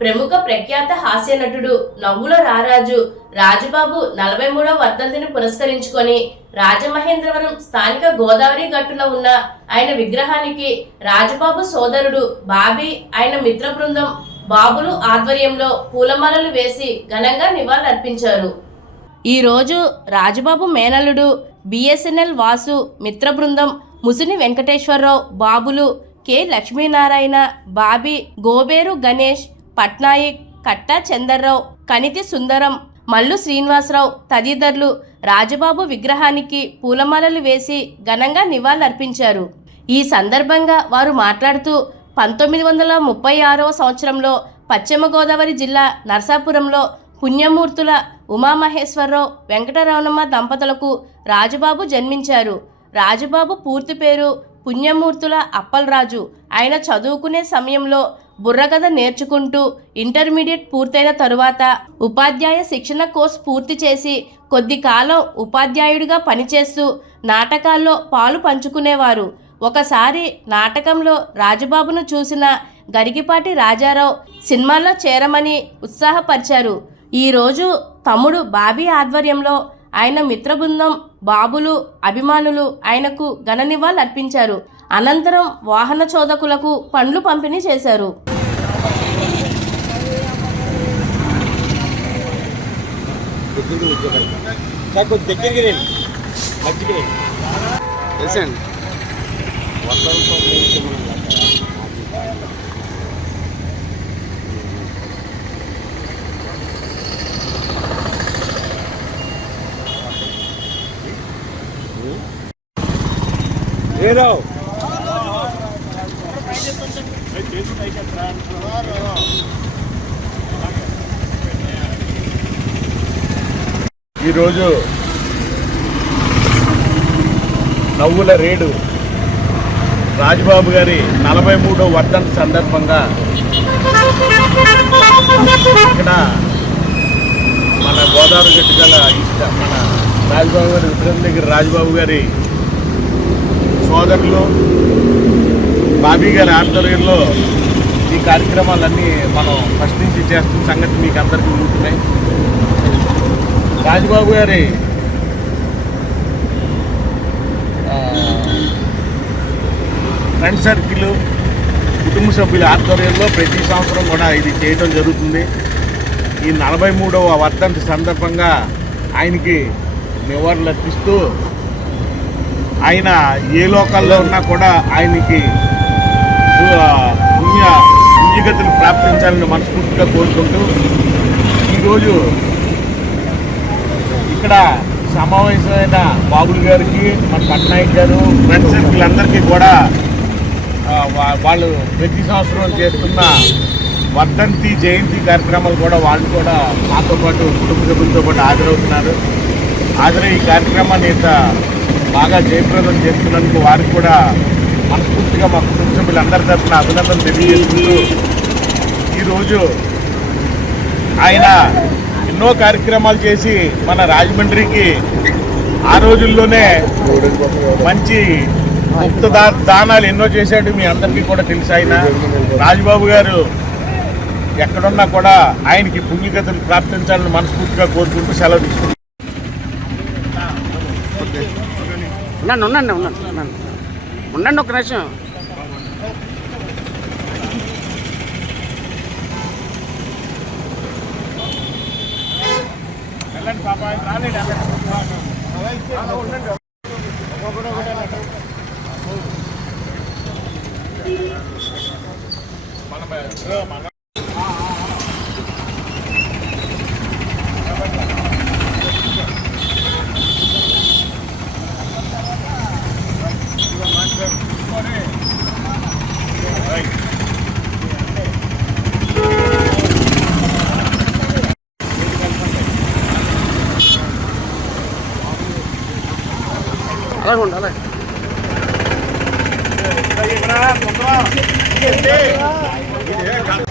ప్రముఖ ప్రఖ్యాత హాస్య నటుడు నవ్వుల రారాజు రాజుబాబు 43వ వర్ధంతిని పురస్కరించుకొని రాజమహేంద్రవరం స్థానిక గోదావరి గట్టున ఉన్న ఆయన విగ్రహానికి రాజుబాబు సోదరుడు బాబీ ఆయన మిత్ర బృందం బాబులు ఆధ్వర్యంలో పూలమాలలు వేసి ఘనంగా నివాళులర్పించారు. ఈరోజు రాజుబాబు మేనల్లుడు బిఎస్ఎన్ఎల్ వాసు మిత్ర బృందం ముసిని వెంకటేశ్వరరావు బాబులు కె లక్ష్మీనారాయణ బాబీ గోబేరు గణేష్ పట్నాయక్ కట్టా చందర్రావు కనితి సుందరం మల్లు శ్రీనివాసరావు తదితరులు రాజుబాబు విగ్రహానికి పూలమాలలు వేసి ఘనంగా నివాళులర్పించారు. ఈ సందర్భంగా వారు మాట్లాడుతూ 1936వ సంవత్సరంలో పశ్చిమ గోదావరి జిల్లా నరసాపురంలో పుణ్యమూర్తుల ఉమామహేశ్వరరావు వెంకటరమణమ్మ దంపతులకు రాజుబాబు జన్మించారు. రాజుబాబు పూర్తి పేరు పుణ్యమూర్తుల అప్పలరాజు. ఆయన చదువుకునే సమయంలో బుర్రకథ నేర్చుకుంటూ ఇంటర్మీడియట్ పూర్తయిన తరువాత ఉపాధ్యాయ శిక్షణ కోర్సు పూర్తి చేసి కొద్ది కాలం ఉపాధ్యాయుడిగా పనిచేస్తూ నాటకాల్లో పాలు పంచుకునేవారు. ఒకసారి నాటకంలో రాజుబాబును చూసిన గరికిపాటి రాజారావు సినిమాల్లో చేరమని ఉత్సాహపరిచారు. ఈరోజు తమ్ముడు బాబీ ఆధ్వర్యంలో ఆయన మిత్రబృందం బాబులు అభిమానులు ఆయనకు ఘన నివాళులు అర్పించారు. అనంతరం వాహన చోదకులకు పండ్లు పంపిణీ చేశారు. ఈరోజు నవ్వుల రేడు రాజుబాబు గారి 43వ వర్ధంతి సందర్భంగా ఇక్కడ మన గోదావరి గట్టు గల మన రాజుబాబు గారి విగ్రహం దగ్గర రాజుబాబు గారి సోదరులు బాబీ గారి ఆధ్వర్యంలో ఈ కార్యక్రమాలన్నీ మనం ఫస్ట్ నుంచి చేస్తున్న సంగతి మీకు అందరికీ ఉంటున్నాయి. రాజుబాబు గారి ఫ్రెండ్ సర్కిల్ కుటుంబ సభ్యుల ఆధ్వర్యంలో ప్రతి సంవత్సరం కూడా ఇది చేయటం జరుగుతుంది. ఈ 43వ వర్ధంతి సందర్భంగా ఆయనకి నివాళులు అర్పిస్తూ ఆయన ఏ లోకాల్లో ఉన్నా కూడా ఆయనకి పుణ్యగతులు ప్రాప్తించాలని మనస్ఫూర్తిగా కోరుకుంటూ ఈరోజు ఇక్కడ సమావేశమైన బాబులు గారికి మన పట్నాయక్ గారు ఫ్రెండ్ సర్కిల్ అందరికీ కూడా వాళ్ళు ప్రతి సంవత్సరం చేస్తున్న వర్ధంతి జయంతి కార్యక్రమాలు కూడా వాళ్ళు కూడా మాతో పాటు కుటుంబ సభ్యులతో పాటు హాజరవుతున్నారు. హాజరై ఈ కార్యక్రమాన్ని ఇంత బాగా జయప్రదం చేస్తున్నందుకు వారికి కూడా మనస్ఫూర్తిగా మా కుటుంబ సభ్యులందరి తరఫున అభినందనలు తెలియజేసుకుంటూ ఈరోజు ఆయన ఎన్నో కార్యక్రమాలు చేసి మన రాజమండ్రికి ఆ రోజుల్లోనే మంచి ముక్త దానాలు ఎన్నో చేశాడు. మీ అందరికీ కూడా తెలుసు. ఆయన రాజుబాబు గారు ఎక్కడున్నా కూడా ఆయనకి పుణ్యగతులు ప్రాప్తించాలని మనస్ఫూర్తిగా కోరుకుంటూ సెలవు తీసుకుంటాం. ఉండండి ఒక నిమిషం. అలాగే ఉండాలి. అలాగే